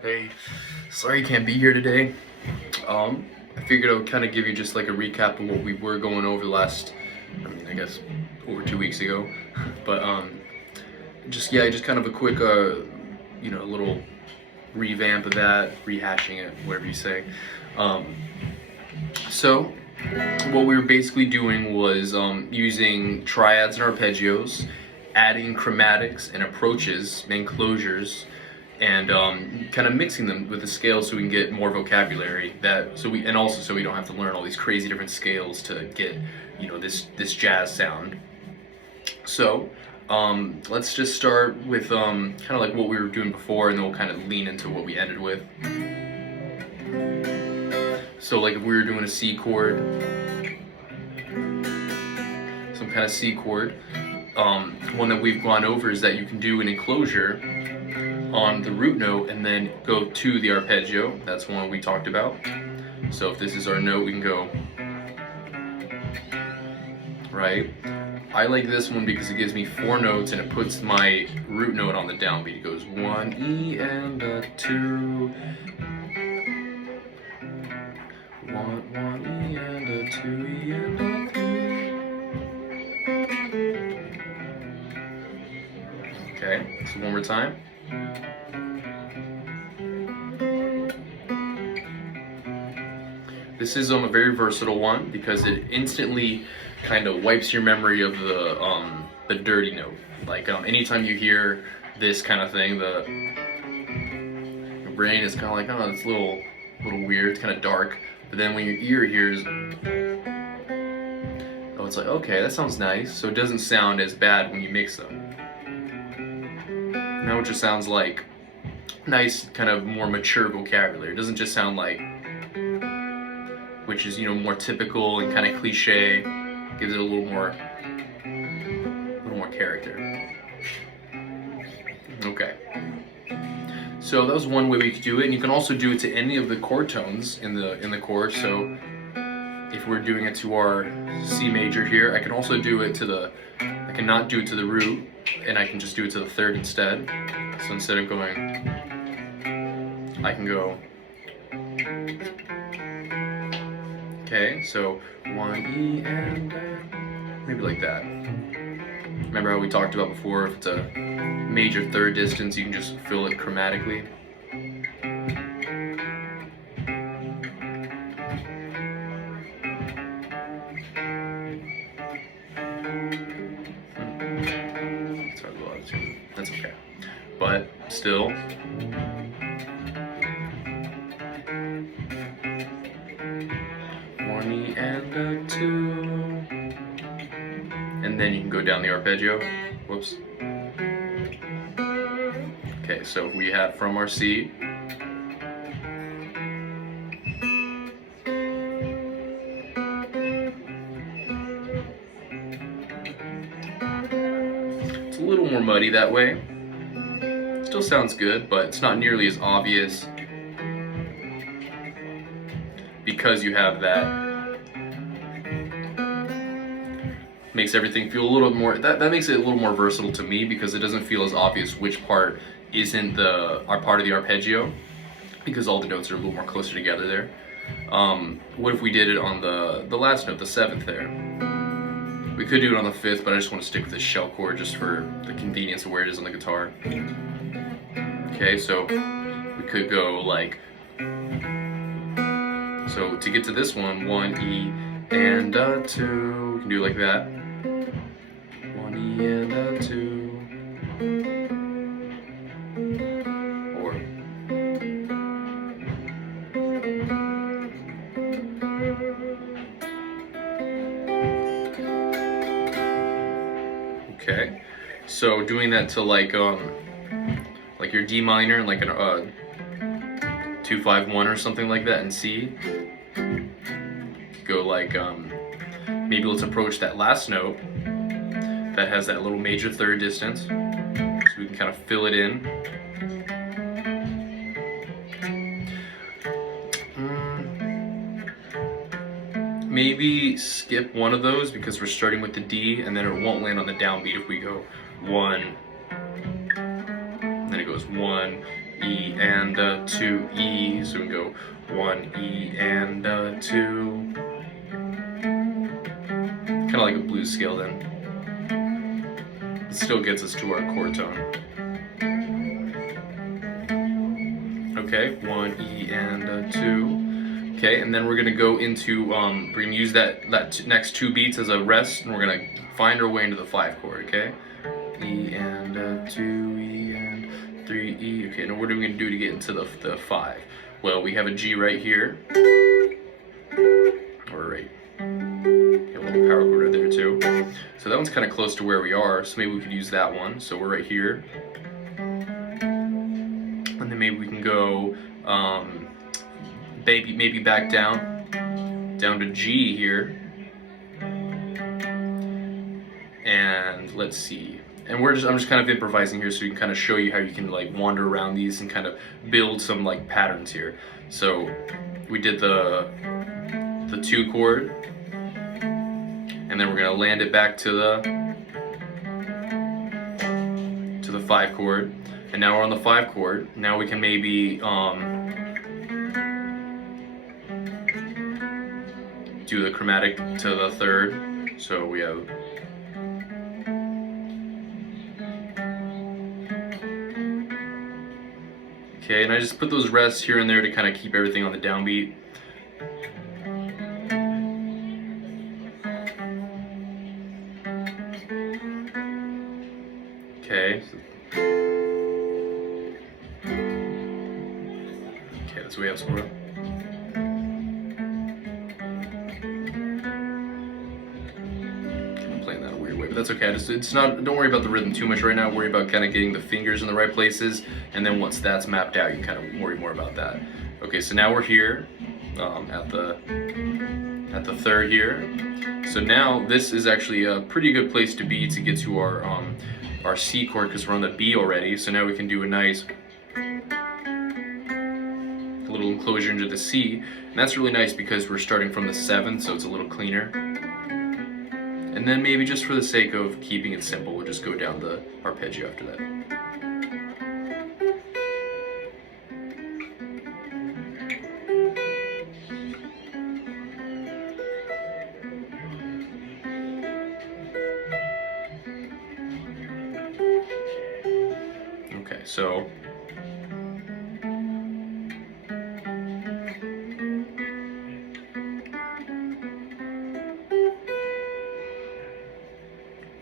Hey, sorry you can't be here today. I figured I would kind of give you just like a recap of what we were going over the last, I guess over 2 weeks ago. But just kind of a quick, a little revamp of that, rehashing it, whatever you say. Um, so what we were basically doing was using triads and arpeggios, adding chromatics and approaches and closures, and kind of mixing them with the scales so we can get more vocabulary. And also so we don't have to learn all these crazy different scales to get this jazz sound. So let's just start with kind of like what we were doing before, and then we'll kind of lean into what we ended with. So like if we were doing a C chord, some kind of C chord, one that we've gone over is that you can do an enclosure on the root note and then go to the arpeggio. That's one we talked about. So if this is our note, we can go right. I like this one because it gives me 4 notes and it puts my root note on the downbeat. It goes 1 E and a 2. 1 E and a 2 E and a 3. Okay, so one more time. This is a very versatile one because it instantly kind of wipes your memory of the dirty note. Like anytime you hear this kind of thing, your brain is kind of like, oh, it's a little weird, it's kind of dark. But then when your ear hears, oh, it's like, okay, that sounds nice. So it doesn't sound as bad when you mix them. Now it just sounds like nice, kind of more mature vocabulary. It doesn't just sound like, which is more typical and kind of cliche. Gives it a little more character. Okay. So that was one way we could do it, and you can also do it to any of the chord tones in the chord. So if we're doing it to our C major here, I can also do it I can not do it to the root, and I can just do it to the third instead. So instead of going, I can go. Okay, so 1 E and maybe like that. Remember how we talked about before, if it's a major third distance, you can just fill it chromatically. It's hard to go out of tune. That's okay. But still. And a 2, and then you can go down the arpeggio. Whoops. Okay, so we have from our C, it's a little more muddy that way. Still sounds good, but it's not nearly as obvious because you have that. Makes everything feel a little more, that makes it a little more versatile to me because it doesn't feel as obvious which part isn't our part of the arpeggio, because all the notes are a little more closer together there. What if we did it on the last note, the 7th there? We could do it on the 5th, but I just want to stick with this shell chord just for the convenience of where it is on the guitar. Okay, so we could go like, so to get to this one, 1 E and a 2, we can do it like that. 1 E and a 2. Or okay. So doing that to like your D minor and like an 2-5-1 or something like that in C. Go like maybe let's approach that last note that has that little major third distance, so we can kind of fill it in. Maybe skip one of those because we're starting with the D, and then it won't land on the downbeat if we go 1, then it goes 1 E and a 2 E. So we can go 1 E and a 2. Kind of like a blues scale then. It still gets us to our chord tone. Okay, 1 E and a 2. Okay, and then we're gonna go into we're gonna use that next 2 beats as a rest, and we're gonna find our way into the 5 chord. Okay, E and a 2, E and 3 E. Okay, now what are we gonna do to get into the 5? Well, we have a G right here. Or right. Okay, a little power chord right there too. So that one's kind of close to where we are. So maybe we could use that one. So we're right here. And then maybe we can go maybe back down to G here, and let's see. And I'm just kind of improvising here, so we can kind of show you how you can like wander around these and kind of build some like patterns here. So we did the 2 chord, and then we're gonna land it back to the 5 chord. And now we're on the 5 chord. Now we can maybe do the chromatic to the 3rd. So we have okay, and I just put those rests here and there to kind of keep everything on the downbeat. Okay. Okay, that's what we have some more. I'm playing that a weird way, but that's okay. Don't worry about the rhythm too much right now. Worry about kind of getting the fingers in the right places, and then once that's mapped out, you kind of worry more about that. Okay, so now we're here at the 3rd here. So now this is actually a pretty good place to be to get to our C chord, because we're on the B already. So now we can do a nice little enclosure into the C, and that's really nice because we're starting from the 7th, so it's a little cleaner. And then maybe just for the sake of keeping it simple, we'll just go down the arpeggio after that. Okay, so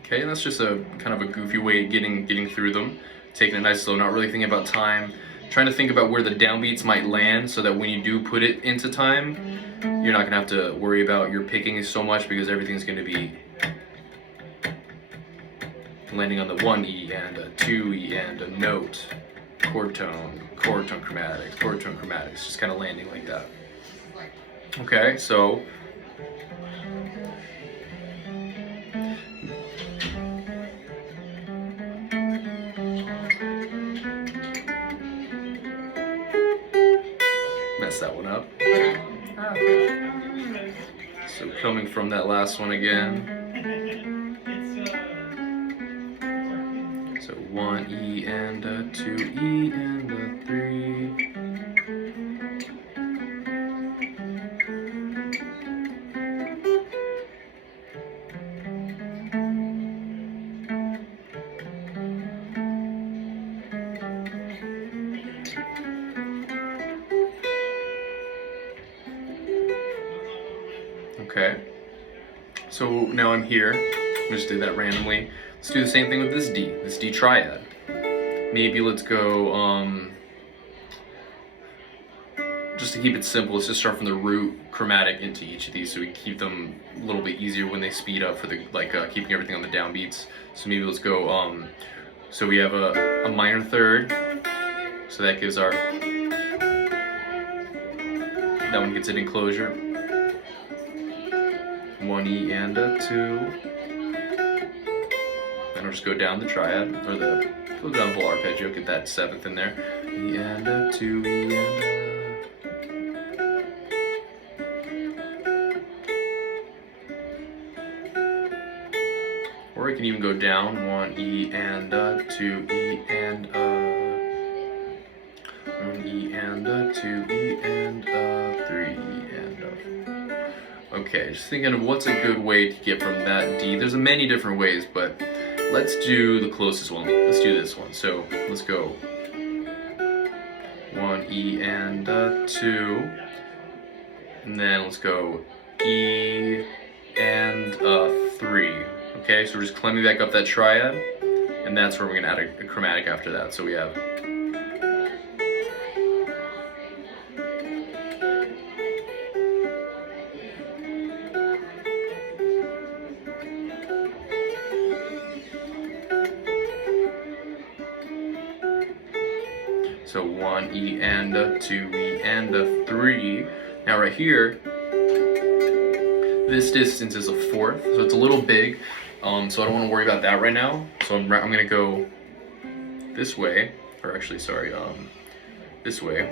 okay, and that's just a kind of a goofy way of getting through them, taking it nice slow, not really thinking about time, trying to think about where the downbeats might land, so that when you do put it into time, you're not gonna have to worry about your picking so much, because everything's gonna be landing on the 1 E and a 2 E and a note, chord tone, chromatic, chord tone, chromatic. It's just kind of landing like that. Okay, so messed that one up. So coming from that last one again. So 1 E and a 2 E and a 3. Okay, so now I'm here. I just did that randomly. Let's do the same thing with this D triad. Maybe let's go, just to keep it simple, let's just start from the root chromatic into each of these, so we keep them a little bit easier when they speed up for the keeping everything on the downbeats. So maybe let's go, so we have a minor 3rd, so that gives our, that one gets an enclosure. 1 E and a 2. Then I'll just go down the triad, or go down the whole arpeggio, get that 7th in there. E and a 2, E and a. Or I can even go down 1 E and a 2 E and a. and a 2 E and a 3 E and a. Okay, just thinking of what's a good way to get from that D. There's many different ways, but let's do the closest one. Let's do this one. So let's go 1 E and a 2, and then let's go E and a 3. Okay, so we're just climbing back up that triad, and that's where we're gonna add a chromatic after that. So we have. So 1 E and a 2 E and a 3. Now right here, this distance is a fourth, so it's a little big. So I don't want to worry about that right now. So I'm gonna go this way, or actually, sorry, this way,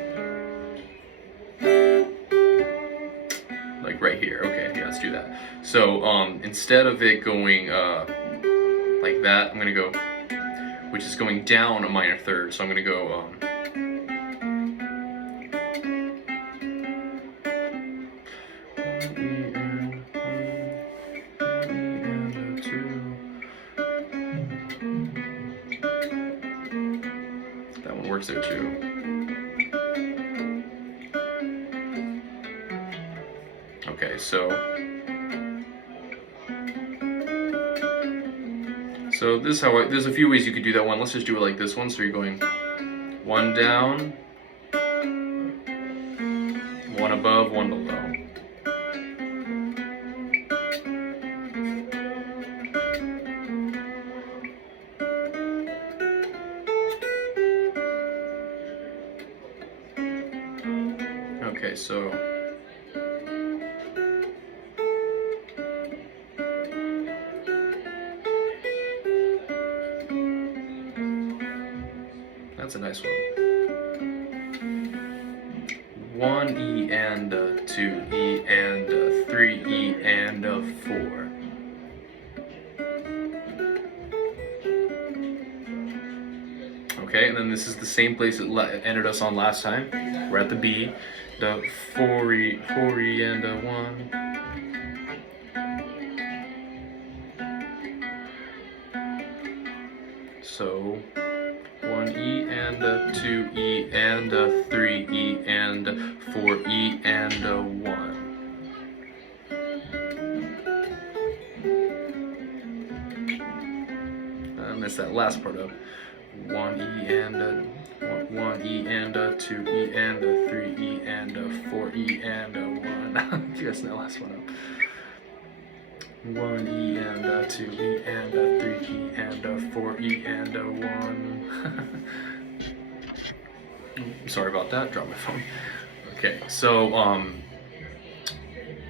like right here. Okay, yeah, let's do that. So instead of it going like that, I'm gonna go, which is going down a minor third. So I'm gonna go. That one works there too. Okay, so this is how there's a few ways you could do that one. Let's just do it like this one. So you're going 1 down, 1 above, 1 below. Okay, so that's a nice one. 1 E and a 2 E and a 3 E and a 4. Okay, and then this is the same place it ended us on last time. We're at the B, the 4 E and a 1. So 1 E and a 2 E and a 3 E and a 4 E and a 1. I messed that last part up. 1 E and a 1 E and a 2 E and a 3 E and a 4 E and a 1. You guys that last one up. 1 E and a 2 E and a 3 E and a 4 E and a 1. Sorry about that, dropped my phone. Okay, so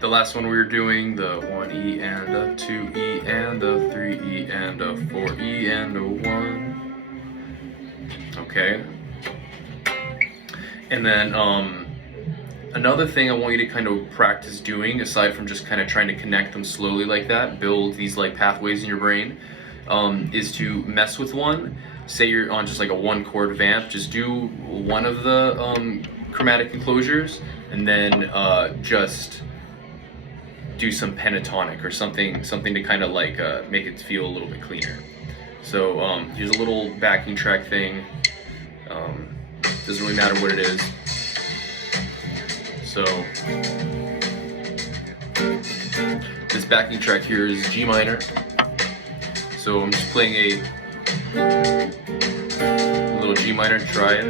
the last one we were doing, the 1 E and a 2 E and a 3 E and a 4 E and a 1. Okay. And then another thing I want you to kind of practice doing, aside from just kind of trying to connect them slowly like that, build these like pathways in your brain, is to mess with one. Say you're on just like a 1 chord vamp, just do one of the chromatic enclosures, and then just do some pentatonic or something to kind of like make it feel a little bit cleaner. So here's a little backing track thing. Doesn't really matter what it is. So this backing track here is G minor. So I'm just playing a little G minor triad.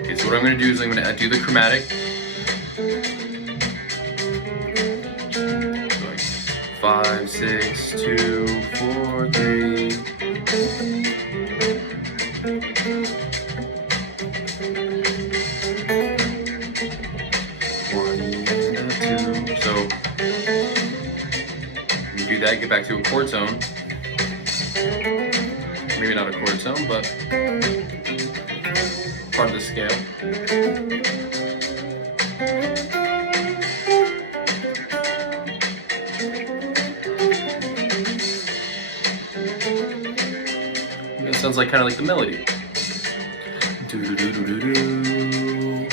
Okay, so what I'm going to do is I'm going to do the chromatic. So like 5, 6, 2, 4, 3. So you do that, get back to a chord tone. Maybe not a chord tone, but part of the scale. It sounds like kind of like the melody. Do-do-do-do-do-do.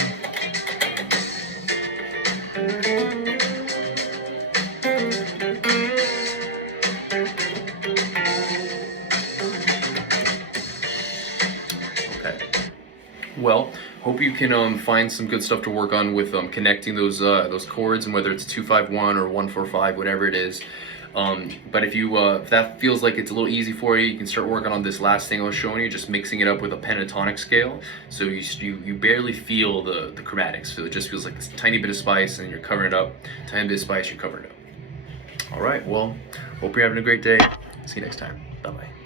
Okay. Well, hope you can find some good stuff to work on with connecting those chords, and whether it's 251 or 145, whatever it is. But if that feels like it's a little easy for you, you can start working on this last thing I was showing you, just mixing it up with a pentatonic scale. So you barely feel the chromatics. So it just feels like this tiny bit of spice, and you're covering it up. Tiny bit of spice, you're covering it up. All right. Well, hope you're having a great day. See you next time. Bye bye.